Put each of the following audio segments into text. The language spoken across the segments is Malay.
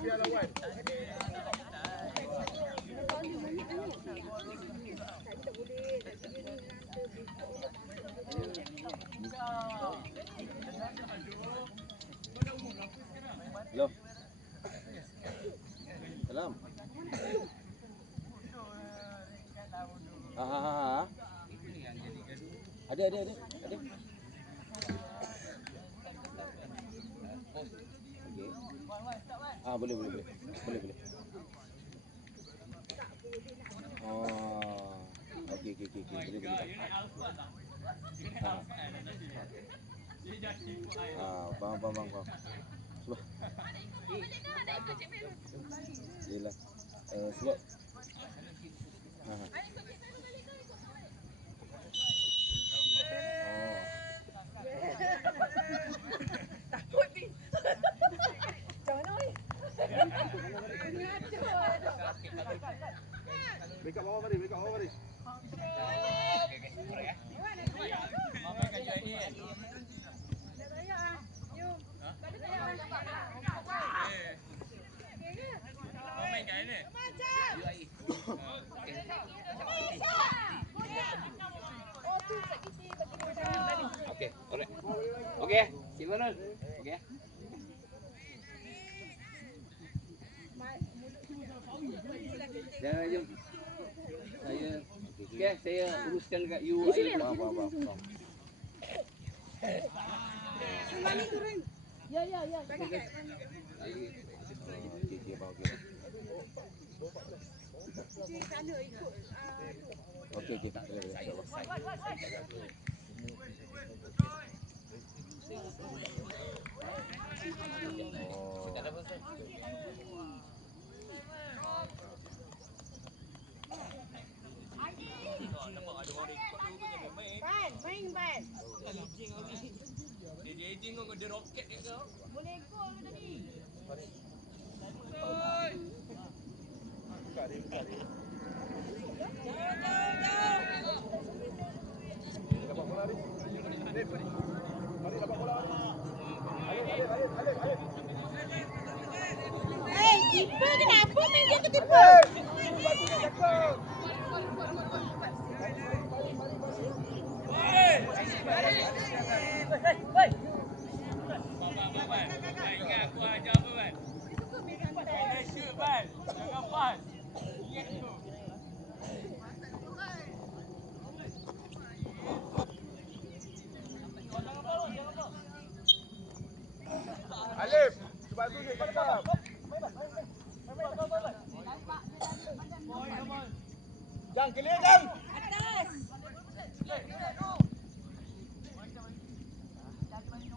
biar lawan. Hello. Salam. Ada. Okey. Boleh. Oh. Okey. Boleh. Faham. Sebab yelah. Sebab Takut ni. Jangan oi. Break up bawah mari. Okey, alright. Okey, Simonul. Okey. Jangan jom. Saya uruskan dekat you. faham. Mani turun. Ya. Okey. Di sana ikut Okey. Tak boleh. Main. Dia kau dia roket ke kau? Boleh gol ke tadi? Dapat bola ni. Mari dapat bola ni. Alif. Keeper kenapa main dia keeper? Batu dia cakap. Ingat aku ajar apa kan? Kena shoot kan? Jangan pas. Ingat tu. Alif, batu dia cakap. Jang, clear jang. Atas.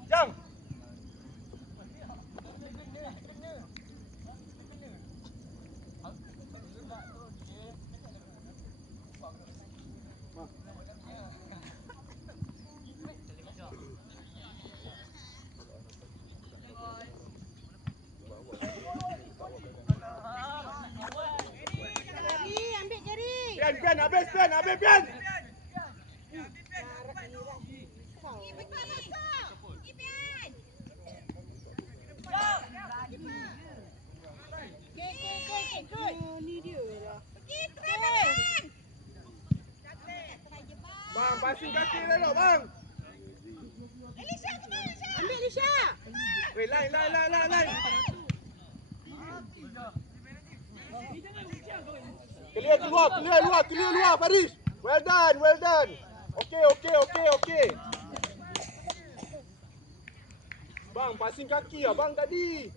Jang. Pian, habis pian. Ni dia lah. Bang, passing kaki elok bang. Ambil Elisha. Weh, line. Clear luar Faris. Well done. Okey. Bang, passing kaki ah bang tadi.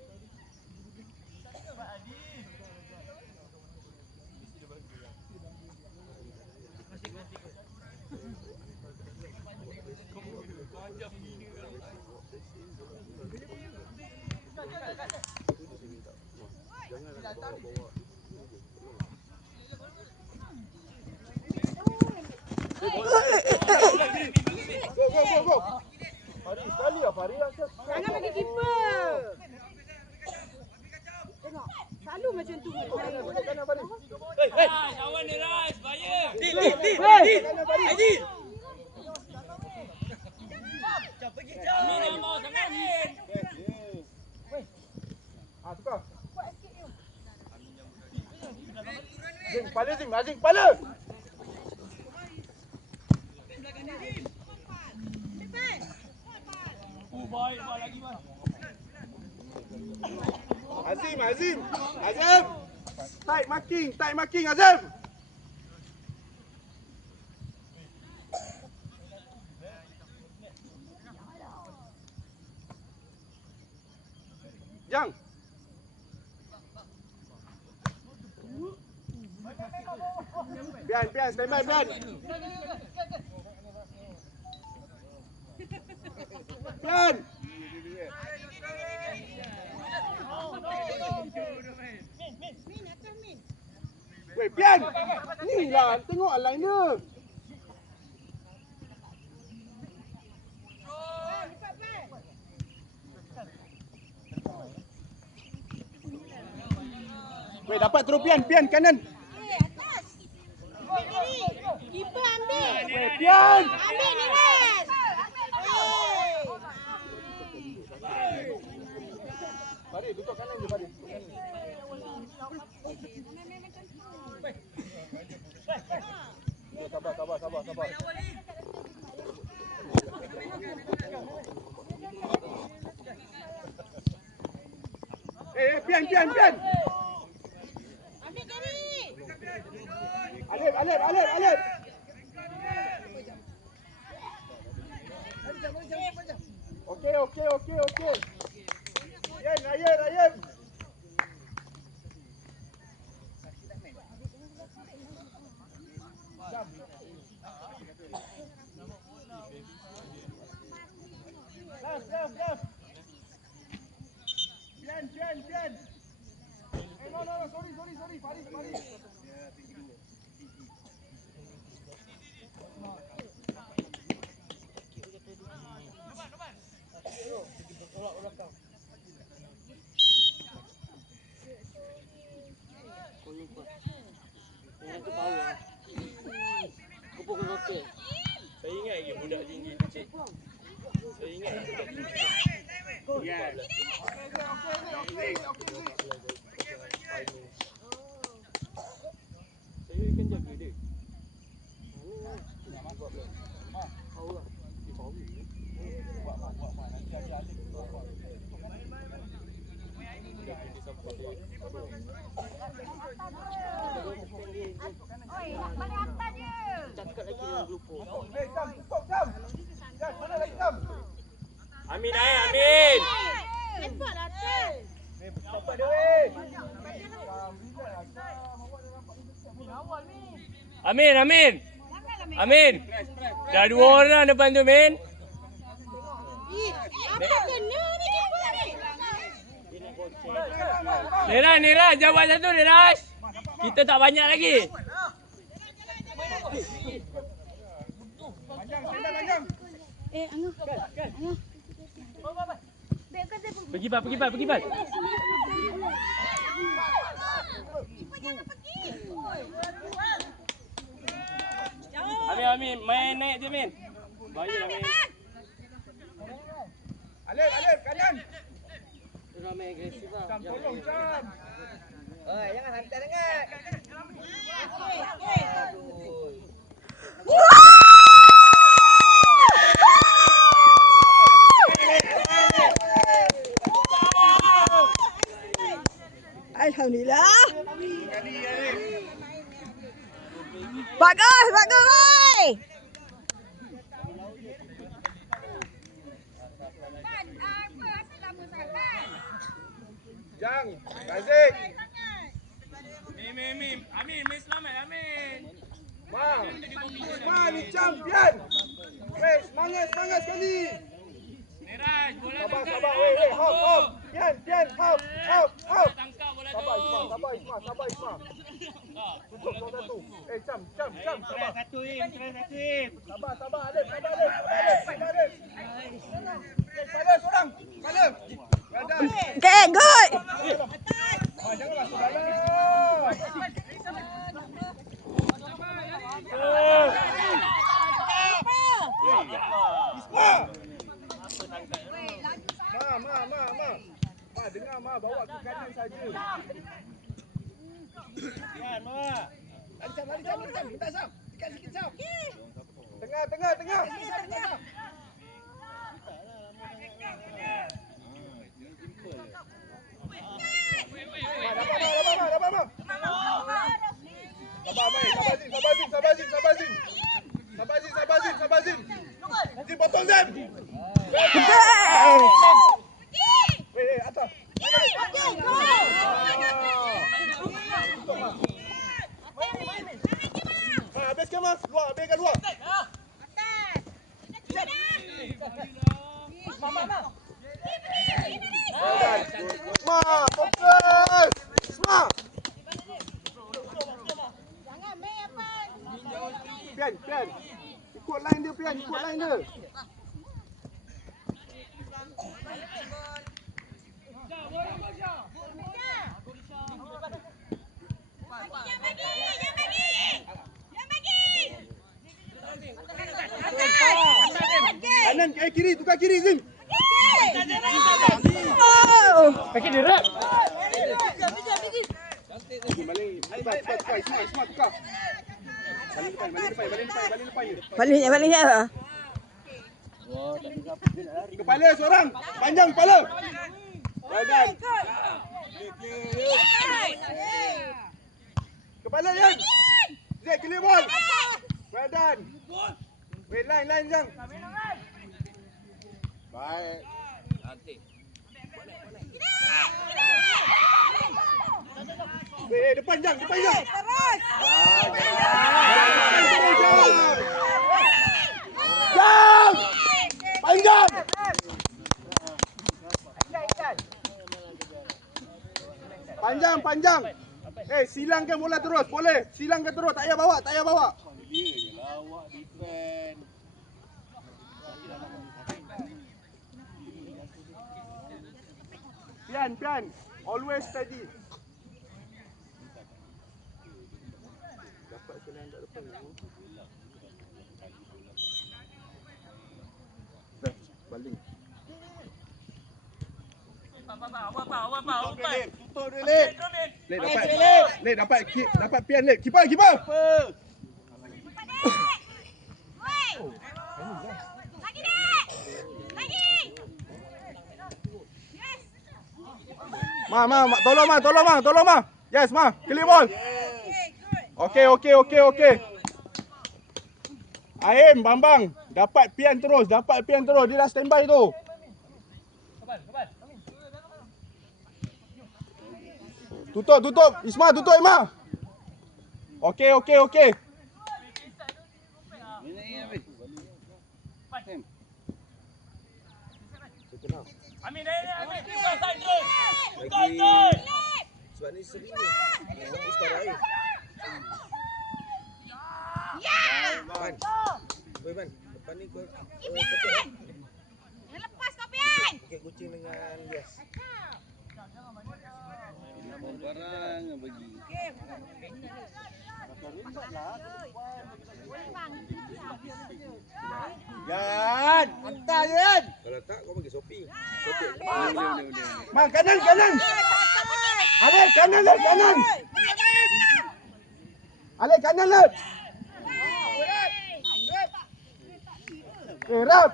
Go. Faris sekali ah Faris rasa. Jangan bagi keeper. Tengok. Selalu macam tu. Kanan Faris. Kawan dia rise, bahaya. Dil. Dil. Mina mau sangat Min. Tukar. Zing, kepala Zing. Azing, kepala. Baik lagi bang. Azim. Azim. Tight marking Azim. Jang. Bian, stand by, Bian. Bian. Weh, Bian. Ni lah, tengok line dia. Weh, dapat terus Pian kanan. Atas. Ambil diri. Keeper ambil. Weh, Pian. Ambil Niraj. Fari, duduk kanan je, Fari. Sabar. Pian. Ambil diri. Alif. Okey. Ryan. Left. Pian. No, sorry. Faris. Saya ingat lagi budak tinggi kecil. Saya ingat budak tinggi. Yes. Saya akan jaga dia. Amin. Cepat atas. Dapat dia, weh. Amin. Dah 2 orang depan tu, Min. Apa kena ni keeper ni? Niraj, jawab satu, Niraj. Kita tak banyak lagi. Panjang. Angah. Pergi bal. Amin, main naik je, Min. Baik, Amin. Alif, kanan. Ramai agresif lah. Cam, tolong, Cam. Jangan hantar sangat. Alhamdulillah. Bagus. Jang, Razik. Amin, selamat, Amin. Ni champion. Weh, semangat sekali. Niraj, bola Sabar, weh, hop. Pian, hop. tangkap bola tu. Sabar, Isma. Tutup satu. Cam, sabar. Satu. Sabar, Alif. Kepala seorang. Kepala. Gadang. Okay, good. Janganlah saudara. Isma. Ma, dengar Ma, bawa ke kanan saja. Pian, Ma. Lari, minta Sam. Dekat sikit Sam. Tengah. Dapat, Bang. Sabar, Zin. Zin, potong, Zin. Atas. Habiskan, Mas. Habiskan luar. Ma, fokus. Ma. Pian. Ikut line dia, Pian. Ikut line dia. Kanan, kiri, tukar kiri, Zin. Kaki dia rap. Balik. Semua tukar. Balik depan. Baliknya. Kepala seorang. Panjang kepala. Badan. Kepala, Yan. Zek, clear ball. Badan. Wait, line, Yang. Baik. Depan, Yang. Yang! Panjang! Panjang. Silangkan bola terus. Boleh. Silangkan terus. Tak payah bawa. Dia je lah awak defend. Pian. Always steady. Dapat kena tak depan. Dah, baling. Tutup dia, Lek. Lek dapat Pian, Lek. Keeper. Ma, tolong, Ma. Yes, Ma. Clear ball. Okey. Aim, Bambang. Dapat Pian terus. Dia dah standby tu. Tutup. Isma, tutup, Isma. Okey. Amin. Buka terus. Sebab ni sering ni. Ni sekarang air. Ban. Depan ni kau. Pian! Jangan lepas kau, Pian! Okey, kucing dengan Yes. Barang bagi. Yan, hantar Yan. Kalau tak kau bagi Shopee. Bang, kanan. Ale, kanan. Ale, kanan. Rap.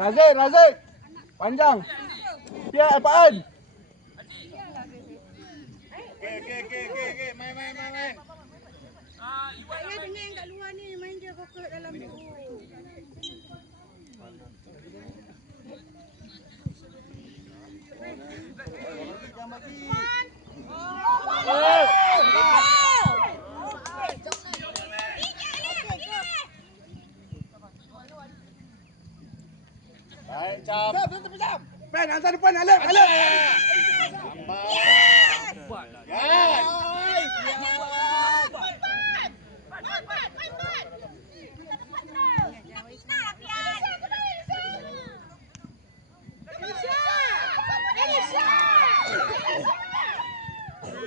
Razik. Panjang. Pian apaan? Main. Saya dengan yang kat luar ni main dia fokus dalam tu. Pen, hantar depan, Alep.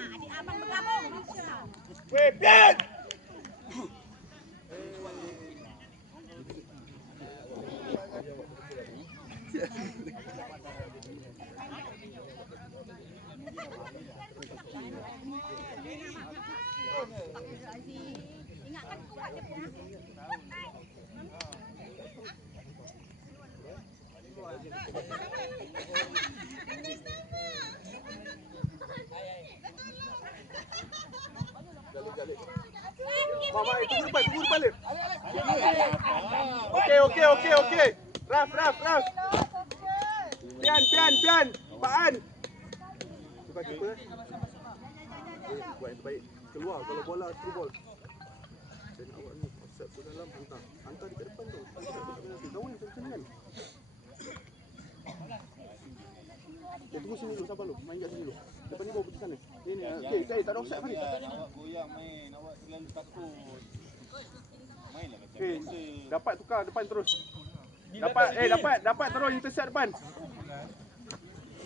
Adik abang bergabung. Weh, Pian! Ingatkan kuat dia punya. Mama, tunggu depan, Lip. Okey. Raf. Pian. Baan. Bukan keeper. Buat yang terbaik. Keluar kalau bola through ball. Dan awak ni set ke dalam hantar dekat depan tu. Tahu ni macam kan. Tunggu sini dulu, sabar dulu. Main kat sini dulu. Depan ni bawa pergi sana. Ni. Okey, tak ada offside Farid. Awak goyang main, awak terlalu takut. Mainlah macam Okey, biasa. dapat tukar depan terus. Dapat terus intercept depan.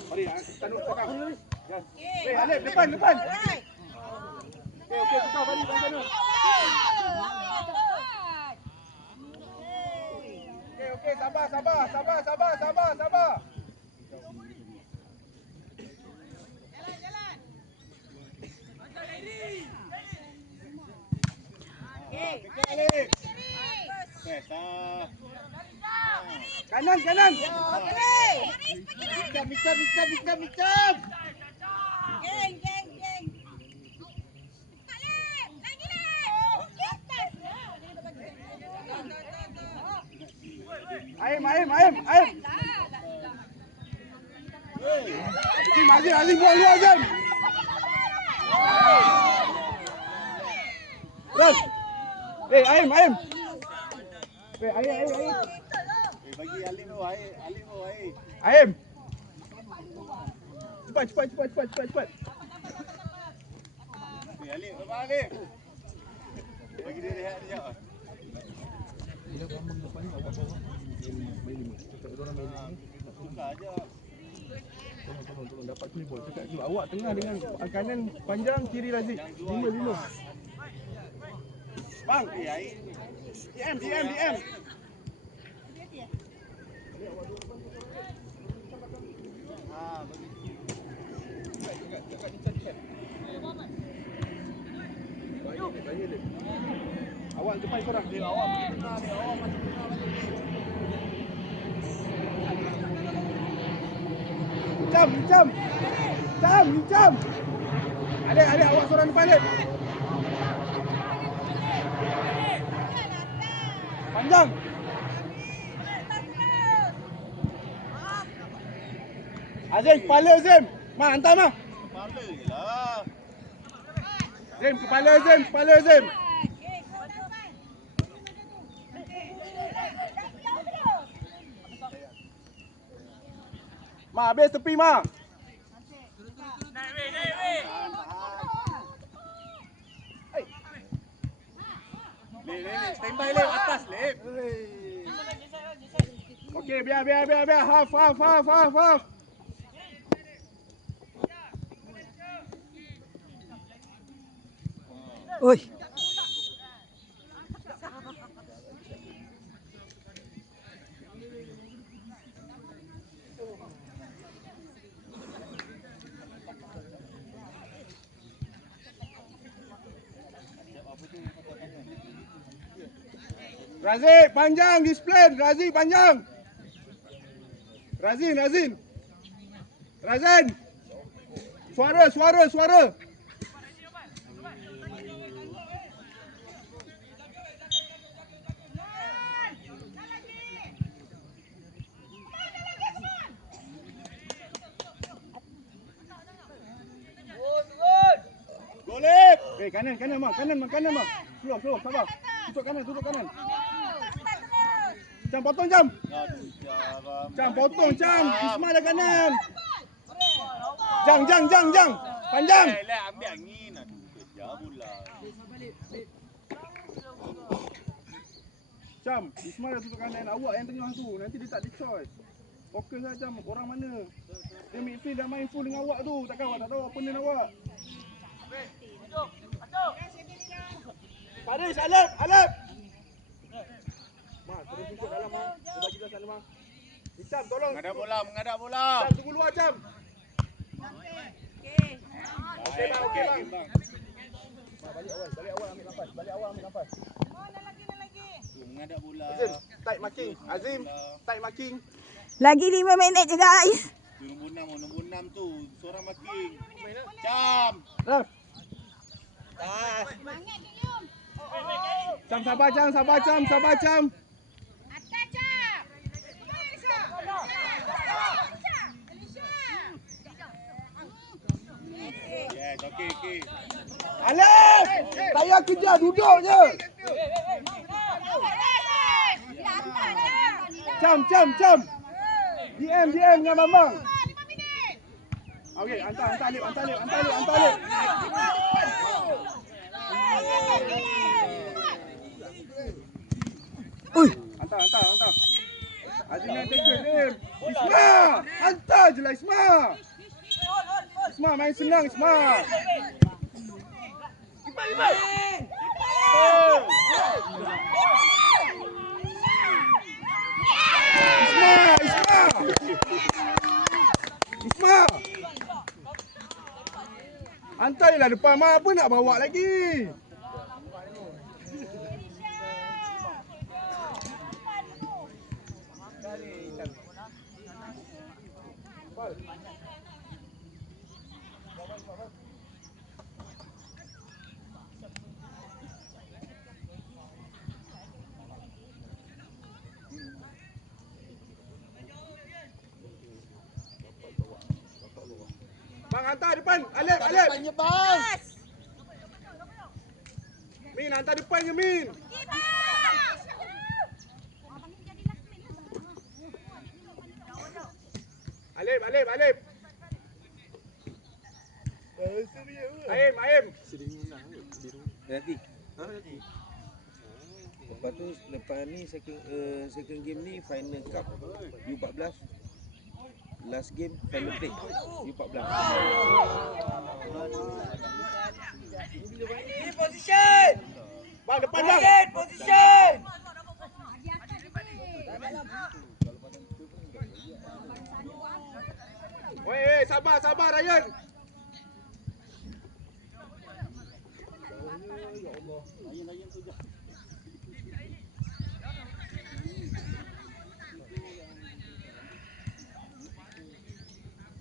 Mari, tanduk tukar dulu ni. Alif depan. Okey, tukar Farid depan sana. Okey, sabar. Kanan. Micam. Geng. Lagi Aim. Azim, buat luar Azim. Terus. Aim. Aim. Bagi Alif tu, air. Aim. Cepat. Alif, abang Alif. Bagi dia rehat dia. Tukar aja. Tolong dapat clear ball. Cakap dulu awak tengah dengan kanan panjang, kiri Razik. 5. Bang, DM. Awak depan korang. Awak tengah ni, awak masuk tengah balik. Micam. Adik, awak seorang depan ni. Panjang. Azim, kepala Azim. Hantar mah. Kepala je lah. Azim, kepala Azim. Habis tepi, Ma. Naik weh. Lip, standby Lip, atas Lip. Okey, biar. Half. Oi. Razik, panjang display. Razik, panjang. Razin. Suara. Golip. Kanan, Mak. Slow, sabar. Tutup kanan. Cam potong, Cam. Cam potong, Cam. Ismail dah kanan. Jang. Panjang. Lah, ambil angin. Aduh, kejar pula. Cam, Ismail dah tutup kanan. Awak yang tengah tu. Nanti dia tak ada choice. Fokus lah, Cam. Orang mana? Dia midfield dah main full dengan awak tu. Takkan awak tak tahu opponent awak. Faris, Alif, Alif. Mak, terus ikut dalam, Mak. Dia bagi dah sana, Mak. Hicam, tolong. Menghadap bola, menghadap bola. Cam, tunggu luar, Cam. Okey, bang, okey, bang. Mak, balik awal ambil nafas. Menghadap bola. Azim, tight marking. Azim, tight marking. Lagi 5 minit je guys. Nombor 6 tu. Seorang marking. Cam. Raf. Semangat je, Yum. Cam, sabar, Cam. Atas, Cam. Yes, okey. Alif! Tak payah kejar, duduk je. Cam. DM dengan Bambang. 5 minit. Okey, hantar Alif. Ui, Hantar. Azim yang tackle, Azim. Isma! Hantar je lah, Isma. Isma main senang, Isma. Isma. Hantar je lah depan, Mak. Apa nak bawa lagi? Bang, hantar depan. Alif. Tanya bang. Min, hantar depan je, Min. Alif. Aim. Nanti. Lepas tu lepas ni second game ni final cup U14. Last game final play U14. Ini position. Bang, depan bang. Position. Weh, sabar Ryan.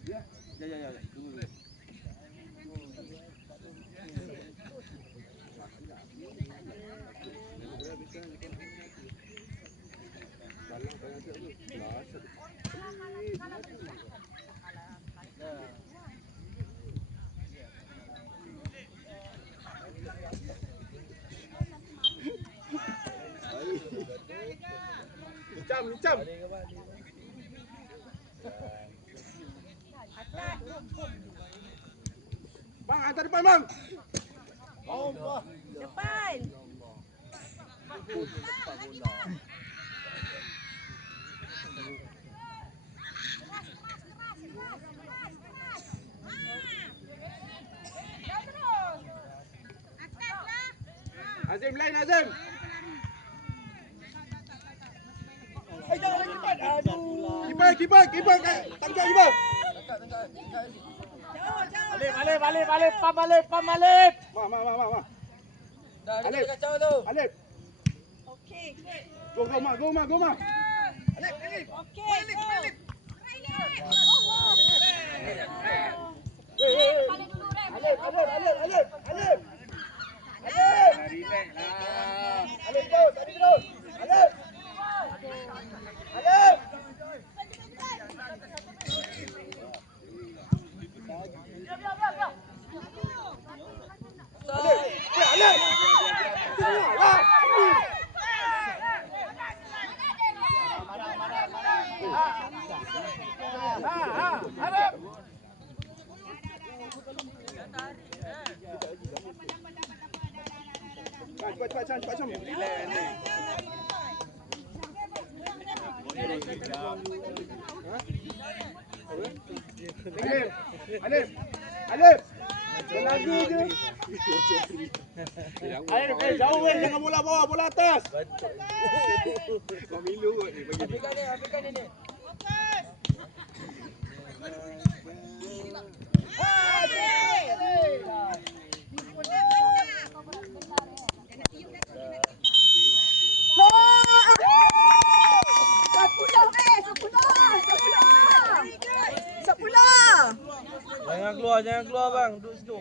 Ya. Tunggu. Hicam. Bang, hantar depan bang. Depan. Azim lain Azim. Jangan cepat. Aduh. Kiper. Tangkap kiper. Alif. Pam Alif. Ma. Dah Alif. kacau tu. Alif. Okey. Go ma. Okey. Alif. Alif. Relax lah. Alif terus. Alif. Cepat. Alif. Lagi je. Jauh weh, jangan bola bawah, bola atas. Kau milu kot ni bagi ni. Habiskan ni. Sepuluh. Jangan keluar bang. Duduk situ.